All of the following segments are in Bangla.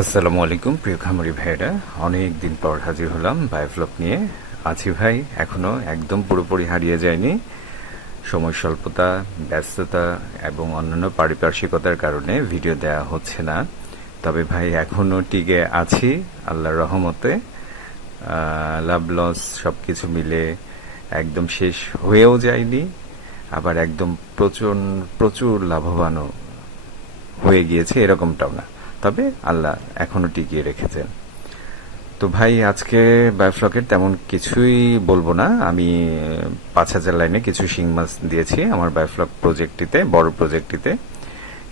আসসালামু আলাইকুম, প্রিয় খামারি ভাইরা অনেক দিন পর হাজির হলাম বায়োফ্লক নিয়ে। আছি ভাই, এখনও একদম পুরোপুরি হারিয়ে যায়নি। সময় স্বল্পতা, ব্যস্ততা এবং অন্যান্য পারিপার্শ্বিকতার কারণে ভিডিও দেওয়া হচ্ছে না। তবে ভাই, এখনও টিকে আছি আল্লাহর রহমতে। লাভ, লস সব কিছু মিলে একদম শেষ হয়েও যায়নি। আবার একদম প্রচুর প্রচুর লাভবানও হয়ে গিয়েছে এরকমটাও না। তবে আল্লাহ এখনও টিকিয়ে রেখেছেন। তো ভাই, আজকে বায়োফ্লকের তেমন কিছুই বলব না। আমি পাঁচ হাজার লাইনে কিছু শিং মাছ দিয়েছি আমার বায়োফ্লক প্রজেক্টটিতে বড় প্রজেক্টটিতে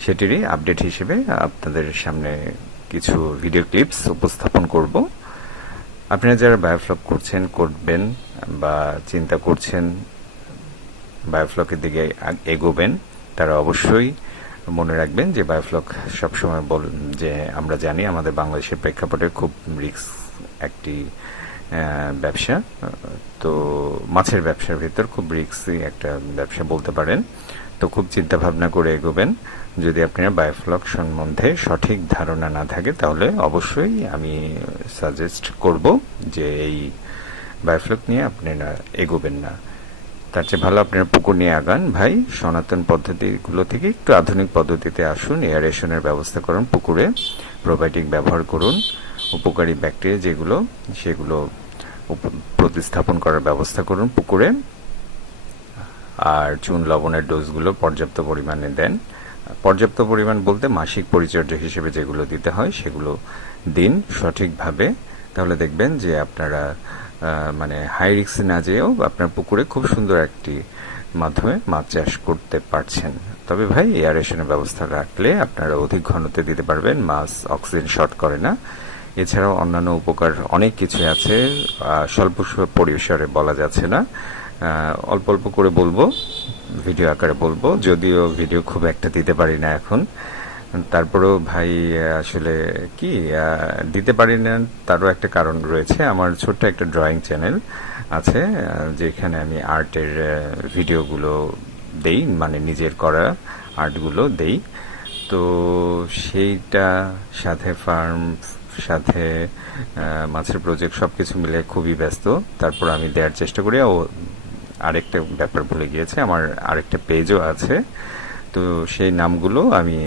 সেটিরই আপডেট হিসেবে আপনাদের সামনে কিছু ভিডিও ক্লিপস উপস্থাপন করব। আপনারা যারা বায়োফ্লক করছেন, করবেন বা চিন্তা করছেন বায়োফ্লকের দিকে এগোবেন, তারা অবশ্যই মনে রাখবেন যে বায়োফ্লক সবসময় বল, যে আমরা জানি আমাদের বাংলাদেশের প্রেক্ষাপটে খুব রিস্ক একটি ব্যবসা। তো মাছের ব্যবসার ভিতর খুব রিস্কি একটা ব্যবসা বলতে পারেন। তো খুব চিন্তা ভাবনা করে এগোবেন। যদি আপনার বায়োফ্লক সম্বন্ধে সঠিক ধারণা না থাকে, তাহলে অবশ্যই আমি সাজেস্ট করব যে এই বায়োফ্লক নিয়ে আপনারা এগোবেন না। তার চেয়ে ভালো আপনারা পুকুর নিয়ে আগান, ভাই। সনাতন পদ্ধতিগুলো থেকে একটু আধুনিক পদ্ধতিতে আসুন এয়ারেশনের ব্যবস্থা করুন পুকুরে প্রোবায়োটিক ব্যবহার করুন, উপকারী ব্যাকটেরিয়া যেগুলো, সেগুলো প্রতিস্থাপন করার ব্যবস্থা করুন পুকুরে। আর চুন লবণের ডোজগুলো পর্যাপ্ত পরিমাণে দেন। পর্যাপ্ত পরিমাণ বলতে মাসিক পরিচর্যা হিসেবে যেগুলো দিতে হয়, সেগুলো দিন সঠিকভাবে। তাহলে দেখবেন যে আপনারা মানে হাই রিস্ক না যেয়েও আপনার পুকুরে খুব সুন্দর একটি মাধ্যমে মাছ চাষ করতে পারছেন। তবে ভাই এয়ারেশনের ব্যবস্থা রাখলে আপনারা অধিক ঘনত্বে দিতে পারবেন, মাছ অক্সিজেন শর্ট করে না। এছাড়াও অন্যান্য উপকার অনেক কিছু আছে স্বল্প পরিসরে বলা যাচ্ছে না। অল্প অল্প করে বলব ভিডিও আকারে বলব, যদিও ভিডিও খুব একটা দিতে পারি না এখন। তারপরেও ভাই, আসলে কি দিতে পারি না, তারও একটা কারণ রয়েছে। আমার ছোট্ট একটা ড্রয়িং চ্যানেল আছে যেখানে আমি আর্টের ভিডিওগুলো দেই মানে নিজের করা আর্টগুলো দেই। তো সেইটা, সাথে ফার্ম সাথে মাছের প্রজেক্ট সব কিছু মিলে খুবই ব্যস্ত। তারপর আমি দেওয়ার চেষ্টা করি। ও আরেকটা ব্যাপার ভুলে গিয়েছে, আমার আরেকটা পেজও আছে। তো সেই নামগুলো আমি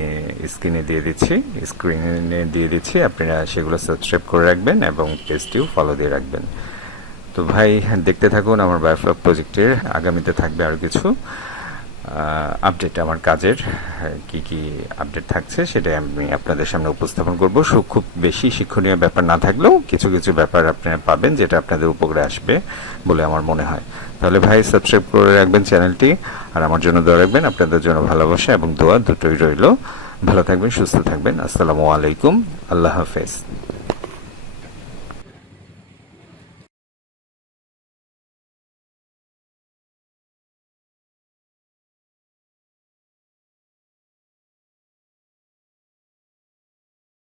স্ক্রিনে দিয়ে দিচ্ছি। স্ক্রিনে দিয়ে দিচ্ছি, আপনারা সেগুলো সাবস্ক্রাইব করে রাখবেন এবং পেজটিও ফলো দিয়ে রাখবেন। তো ভাই, দেখতে থাকুন আমার বায়োফ্লক প্রজেক্টের আগামীতে থাকবে আরও কিছু। আপডেট আমার কাজের কি কি আপডেট থাকছে সেটা আমি আপনাদের সামনে উপস্থাপন করব। খুব বেশি শিক্ষণীয় ব্যাপার না থাকলেও কিছু কিছু ব্যাপার আপনারা পাবেন যেটা আপনাদের উপকারে আসবে বলে আমার মনে হয়। তাহলে ভাই সাবস্ক্রাইব করে রাখবেন চ্যানেলটি আর আমার জন্য দোয়া রাখবেন, আপনাদের জন্য ভালোবাসা এবং দোয়া দুটোই রইল। ভালো থাকবেন, সুস্থ থাকবেন। আসসালামু আলাইকুম। আল্লাহ হাফেজ।